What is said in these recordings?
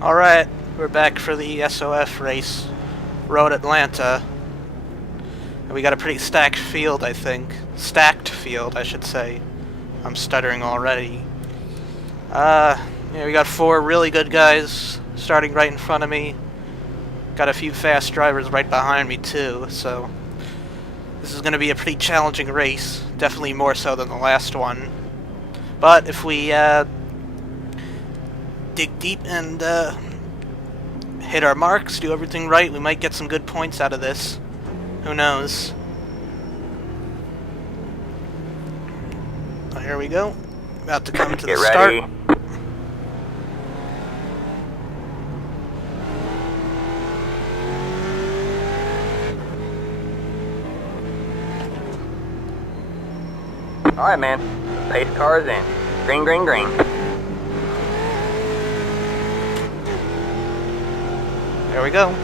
Alright, we're back for the SOF race, Road Atlanta. And we got a pretty stacked field, I think. Stacked field, I should say. I'm stuttering already. We got 4 really good guys starting right in front of me. Got a few fast drivers right behind me too, so this is going to be a pretty challenging race. Definitely more so than the last one. But if we dig deep and hit our marks, do everything right, we might get some good points out of this. Who knows? Oh, here we go. About to come to the start. Ready. Alright, man. Pace cars in. Green, green, green. There we go.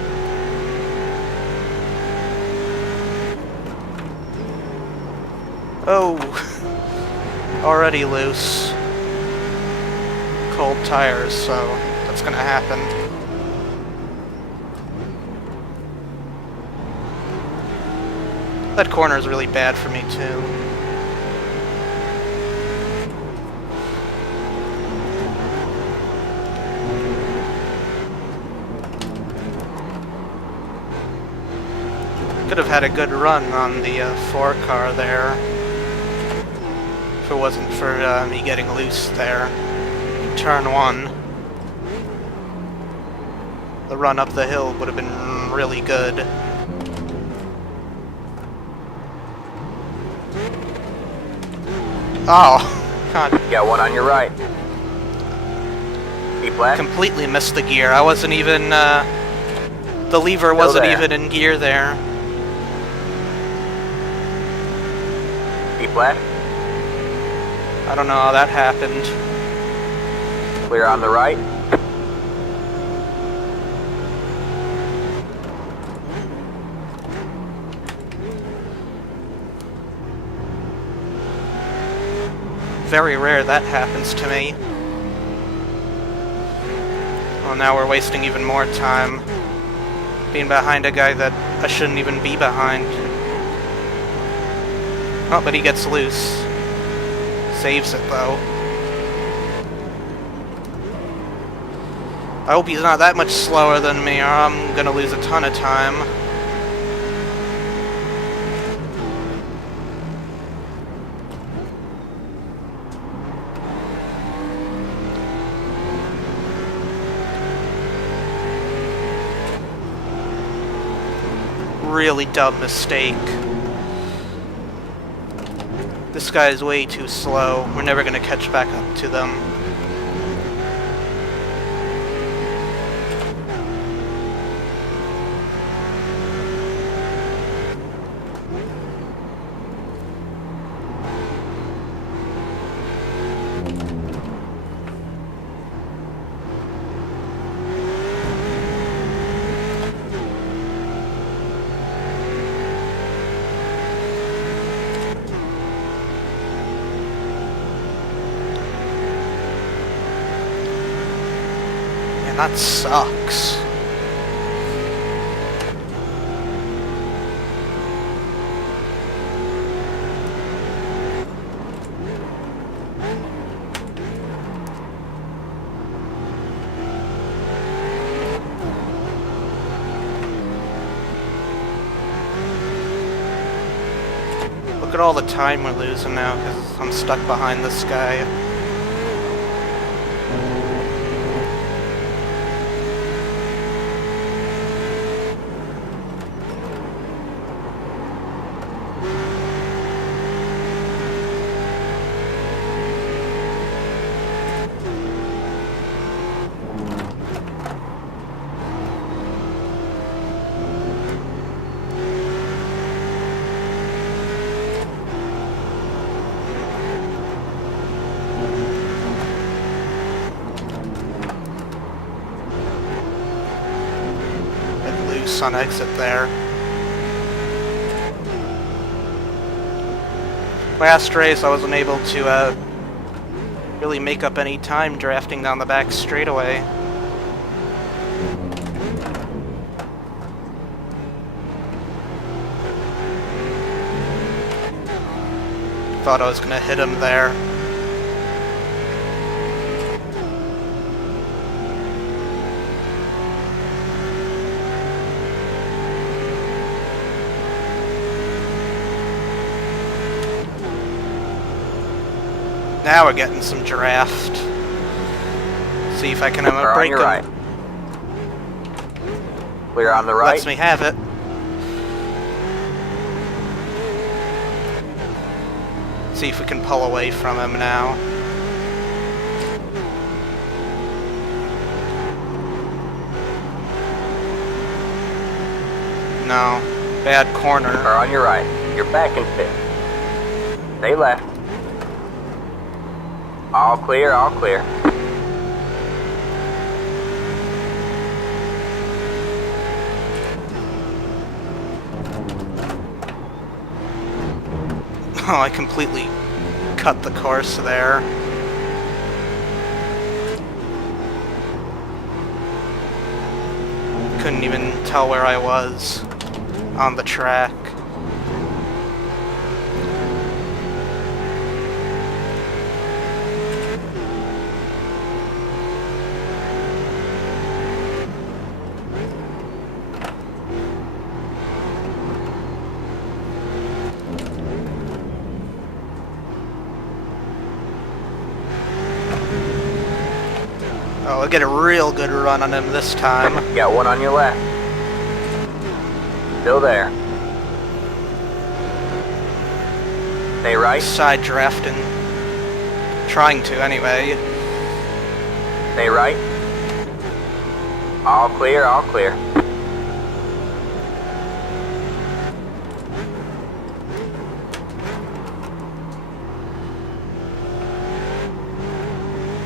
Oh, already loose. Cold tires, so that's gonna happen. That corner is really bad for me too. Could have had a good run on the 4 car there if it wasn't for me getting loose there. Turn 1. The run up the hill would have been really good. Oh, God. Got one on your right. Keep left. Completely missed the gear. I wasn't even, the lever wasn't even in gear there. Keep left. I don't know how that happened. Clear on the right. Very rare that happens to me. Well, now we're wasting even more time being behind a guy that I shouldn't even be behind. Oh, but he gets loose. Saves it, though. I hope he's not that much slower than me, or I'm gonna lose a ton of time. Really dumb mistake. This guy is way too slow. We're never gonna catch back up to them. That sucks. Look at all the time we're losing now because I'm stuck behind this guy. On exit there. Last race I wasn't able to really make up any time drafting down the back straightaway. Thought I was gonna hit him there. Now we're getting some draft. See if I can break him. Right. Clear on the right. Lets me have it. See if we can pull away from him now. No. Bad corner. Car on your right. You're back in fifth. Stay left. All clear, all clear. Oh, I completely cut the course there. Couldn't even tell where I was on the track. Oh, I'll get a real good run on him this time. Got one on your left. Still there. Stay right. Side drafting. Trying to, anyway. Stay right. All clear, all clear.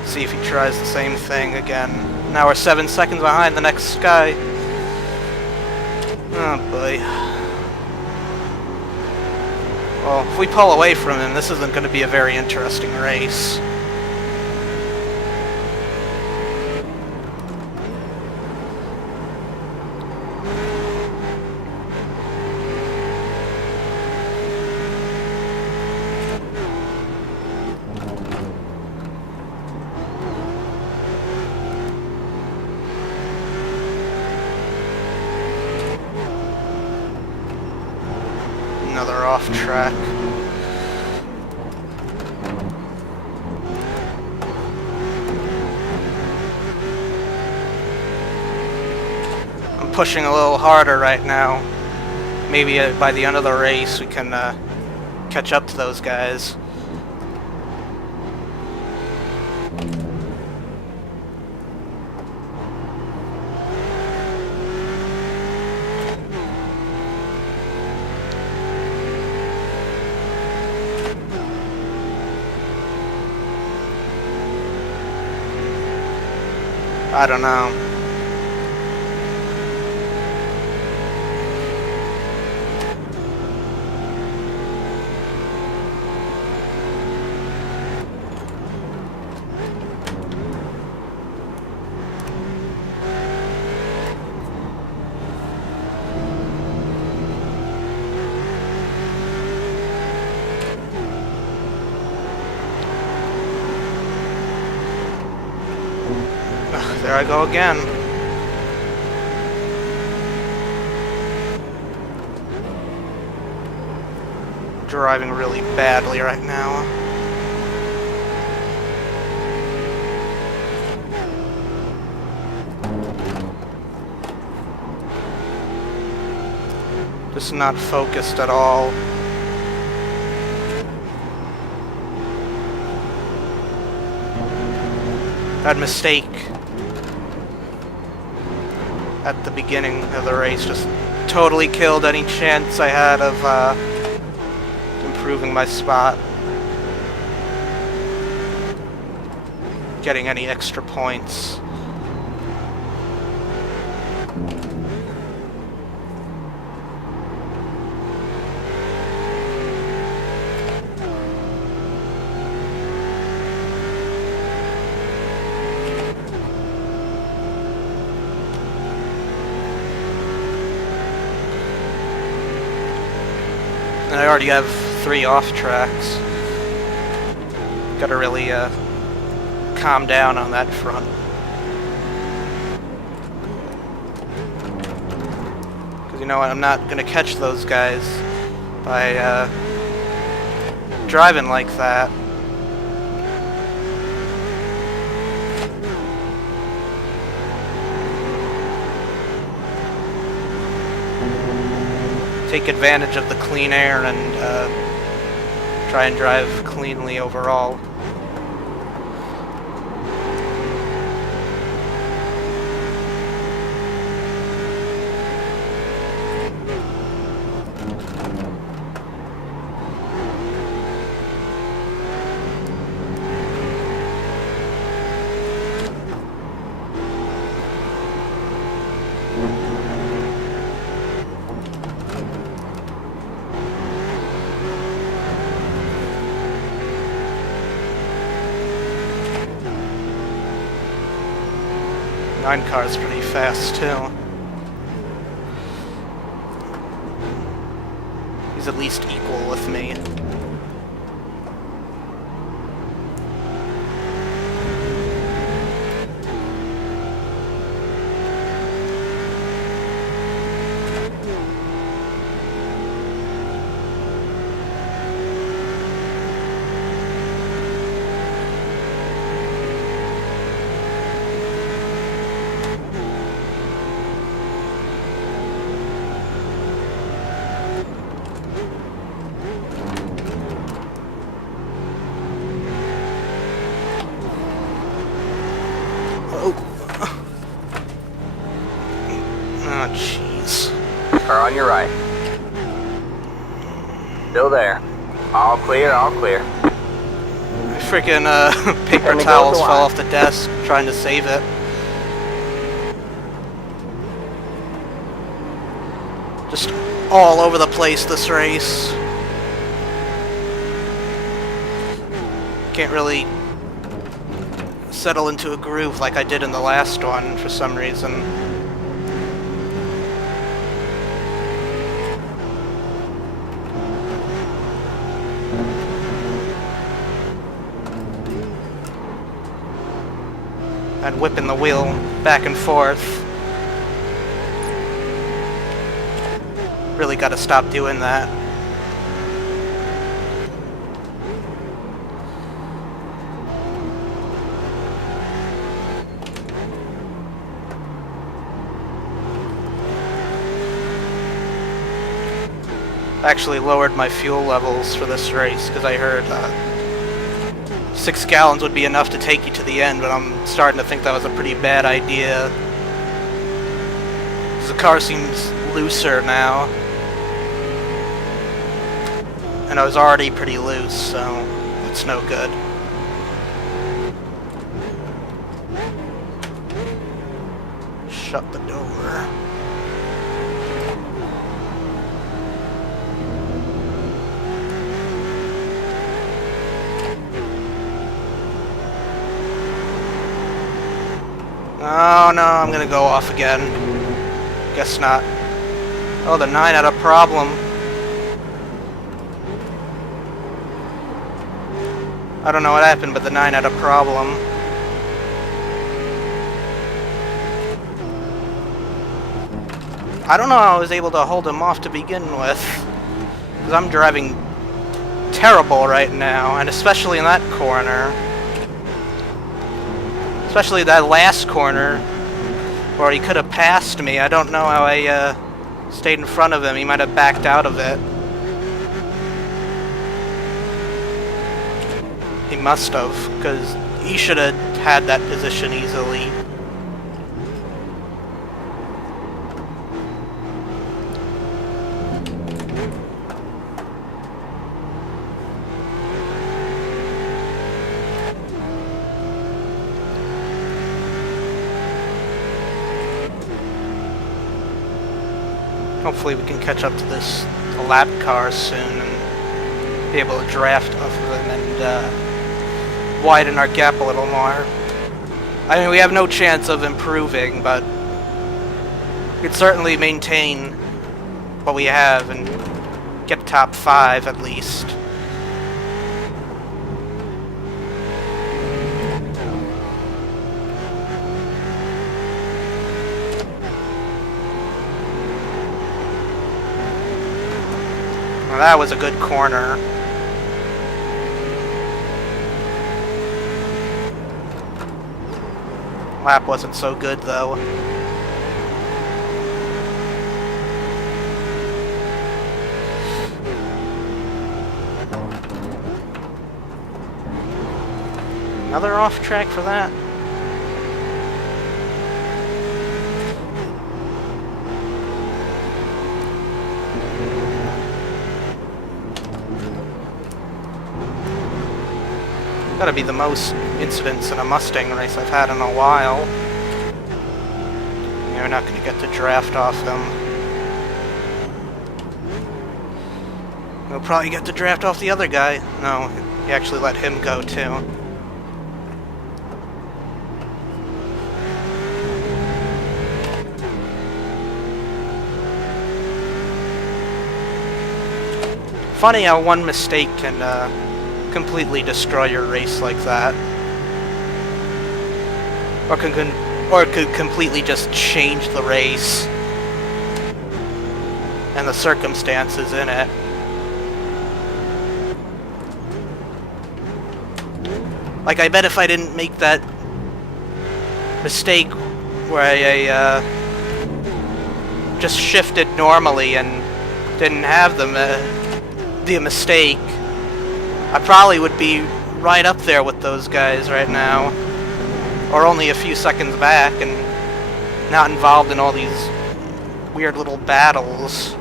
See if he tries the same thing again. Now we're 7 seconds behind the next guy. Oh boy. Well, if we pull away from him, this isn't going to be a very interesting race. Another off track. I'm pushing a little harder right now. Maybe by the end of the race we can catch up to those guys. I don't know. There I go again. Driving really badly right now. Just not focused at all. That mistake at the beginning of the race just totally killed any chance I had of improving my spot, getting any extra points. And I already have 3 off tracks. Gotta really calm down on that front. Because you know what, I'm not gonna catch those guys by driving like that. Take advantage of the clean air and try and drive cleanly overall. Nine car's pretty fast too. He's at least equal with me. Oh, jeez. Car on your right. Still there. All clear, all clear. Freaking paper And it towels goes fell wide. off the desk trying to save it. Just all over the place this race. Can't really settle into a groove like I did in the last one for some reason. And whipping the wheel back and forth. Really gotta stop doing that. Actually lowered my fuel levels for this race because I heard 6 gallons would be enough to take you to the end, but I'm starting to think that was a pretty bad idea. 'Cause the car seems looser now. And I was already pretty loose, so it's no good. Shut the door. Oh no, I'm gonna go off again. Guess not. Oh, the 9 had a problem. I don't know what happened, but the 9 had a problem. I don't know how I was able to hold him off to begin with. Because I'm driving terrible right now, and especially in that corner. Especially that last corner, where he could have passed me. I don't know how I stayed in front of him. He might have backed out of it. He must have, because he should have had that position easily. Hopefully we can catch up to this lap car soon and be able to draft off of them and widen our gap a little more. I mean, we have no chance of improving, but we could certainly maintain what we have and get top 5 at least. Well, that was a good corner. Lap wasn't so good, though. Another off track for that? Gotta be the most incidents in a Mustang race I've had in a while. You're not gonna get the draft off them. We'll probably get the draft off the other guy. No, he actually let him go too. Funny how one mistake can completely destroy your race like that, or could completely just change the race and the circumstances in it. Like, I bet if I didn't make that mistake where I just shifted normally and didn't have the mistake, I probably would be right up there with those guys right now, or only a few seconds back, and not involved in all these weird little battles.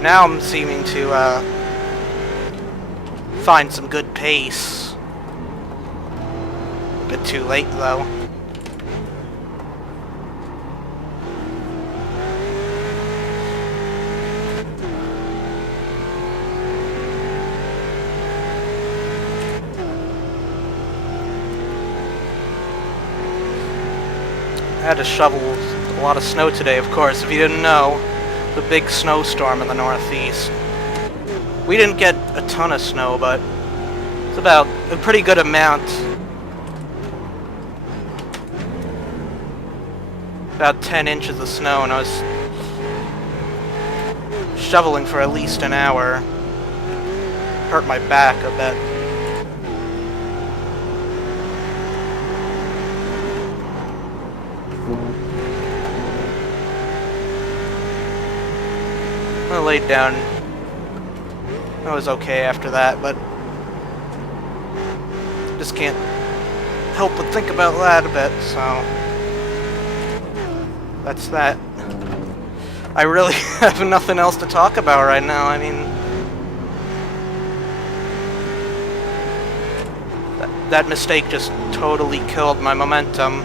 Now I'm seeming to find some good pace. A bit too late, though. I had to shovel a lot of snow today, of course, if you didn't know. The big snowstorm in the Northeast. We didn't get a ton of snow, but it's about a pretty good amount. About 10 inches of snow, and I was shoveling for at least an hour. Hurt my back a bit. I laid down. I was okay after that, but just can't help but think about that a bit, so that's that. I really have nothing else to talk about right now. I mean, that mistake just totally killed my momentum.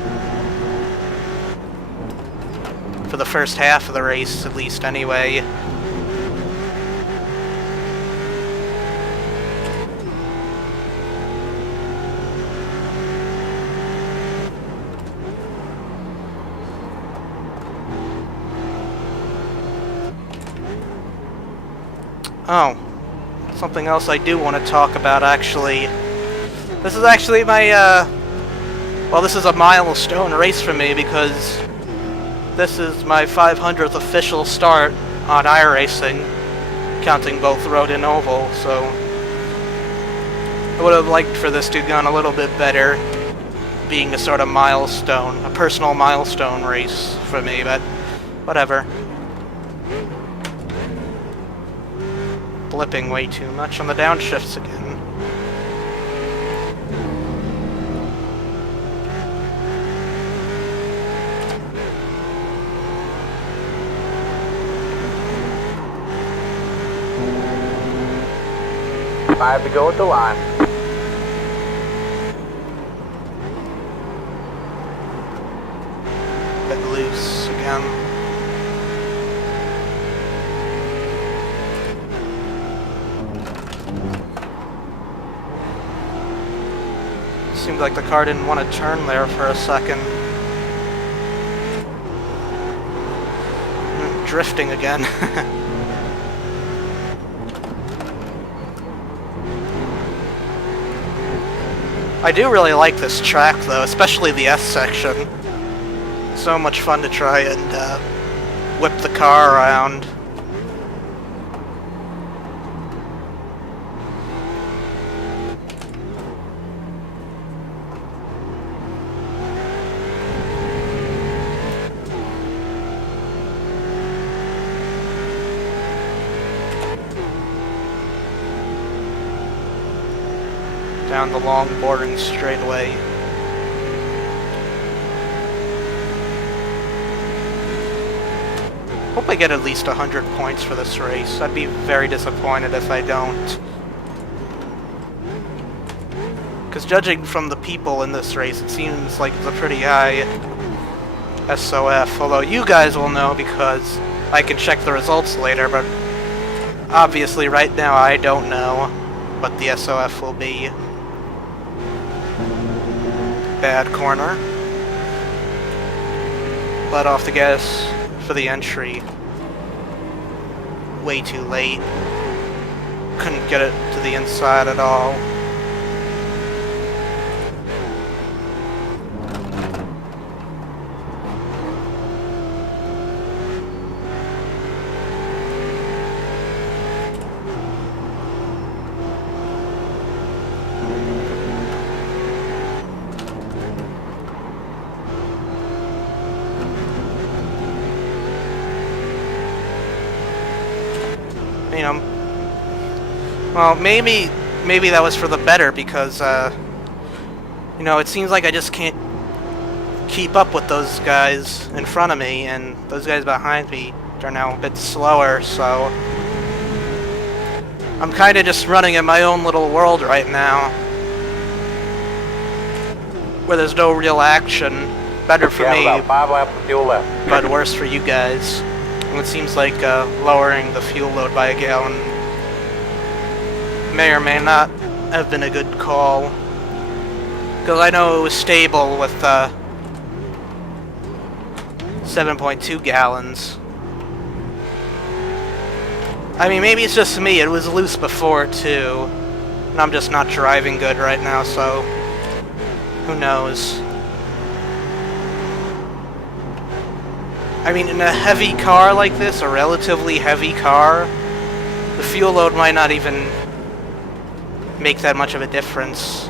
For the first half of the race, at least, anyway. Oh, something else I do want to talk about, actually. This is actually my, well, this is a milestone race for me, because this is my 500th official start on iRacing, counting both road and oval, so I would have liked for this to have gone a little bit better, being a sort of milestone, a personal milestone race for me, but whatever. Blipping way too much on the downshifts again. Five to go at the line. Bit loose again. like the car didn't want to turn there for a second. Drifting again. I do really like this track though, especially the S section. So much fun to try and whip the car around. Down the long, boring straightaway. Hope I get at least 100 points for this race. I'd be very disappointed if I don't. Because judging from the people in this race, it seems like it's a pretty high SOF. Although you guys will know because I can check the results later, but obviously right now I don't know what the SOF will be. Bad corner. Let off the gas for the entry. Way too late. Couldn't get it to the inside at all. You know, well, maybe that was for the better because, you know, it seems like I just can't keep up with those guys in front of me, and those guys behind me are now a bit slower, so I'm kind of just running in my own little world right now, where there's no real action. Better for me, about 5 laps of fuel left. but worse for you guys. It seems like lowering the fuel load by a gallon may or may not have been a good call. Because I know it was stable with 7.2 gallons. I mean, maybe it's just me. It was loose before, too. And I'm just not driving good right now, so who knows. I mean, in a heavy car like this, a relatively heavy car, the fuel load might not even make that much of a difference.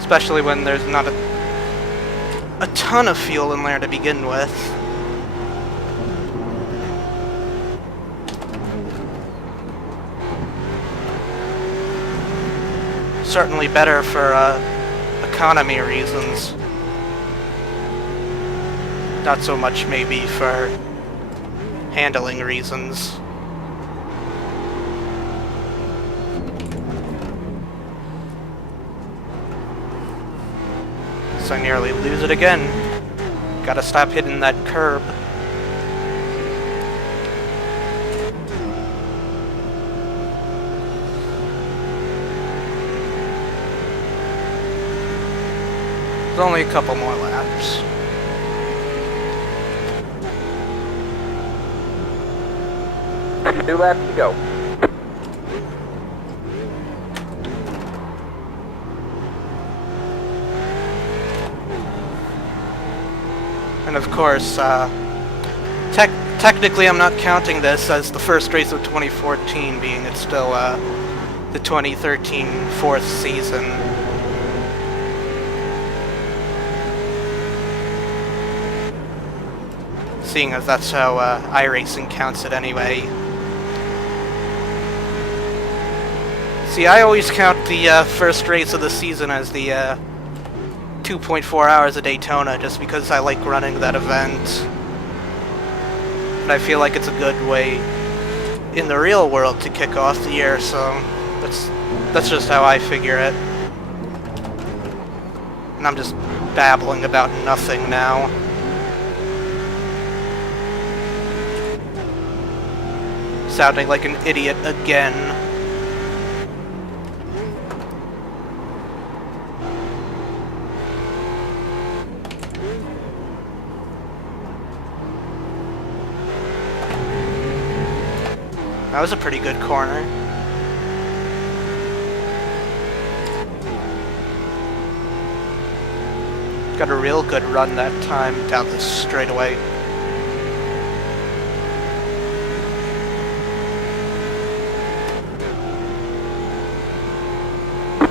Especially when there's not a ton of fuel in there to begin with. Certainly better for economy reasons. Not so much maybe for handling reasons. So I nearly lose it again. Gotta stop hitting that curb. There's only a couple more laps. Two laps to go. And of course, technically I'm not counting this as the first race of 2014, being it's still the 2013 fourth season. Seeing as that's how iRacing counts it anyway. See, I always count the first race of the season as the 2.4 hours of Daytona, just because I like running that event. And I feel like it's a good way in the real world to kick off the year, so that's just how I figure it. And I'm just babbling about nothing now. Sounding like an idiot again. That was a pretty good corner. Got a real good run that time down this straightaway.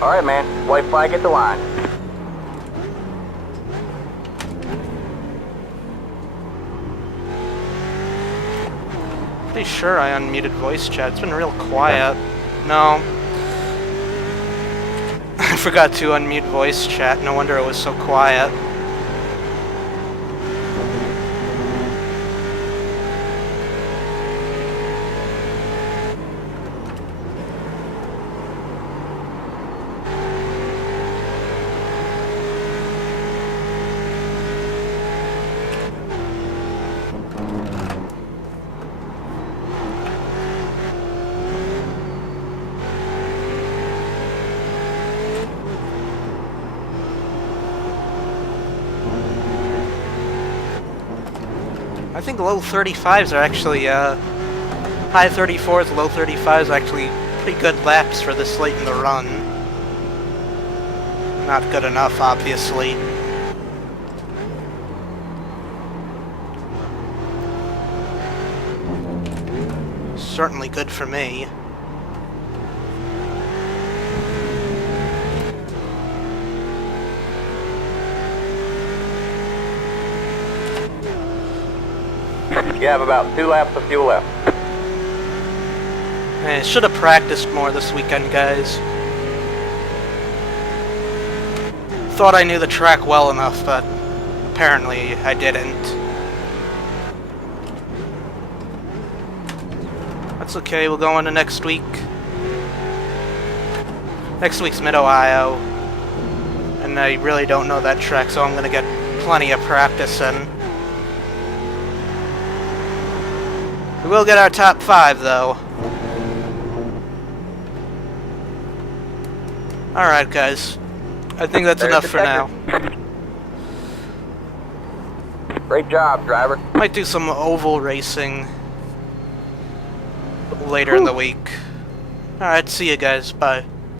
Alright, man. White flag at the line. Pretty sure I unmuted voice chat. It's been real quiet. No. I forgot to unmute voice chat. No wonder it was so quiet. I think low 35s are actually, high 34s, low 35s are actually pretty good laps for this late in the run. Not good enough, obviously. Certainly good for me. You have about 2 laps of fuel left. I should have practiced more this weekend, guys. Thought I knew the track well enough, but apparently I didn't. That's okay, we'll go into next week. Next week's Mid-Ohio. And I really don't know that track, so I'm gonna get plenty of practice in. We will get our top 5, though. Alright, guys. I think that's enough for now. Great job, driver. Might do some oval racing later in the week. Alright, see you guys. Bye.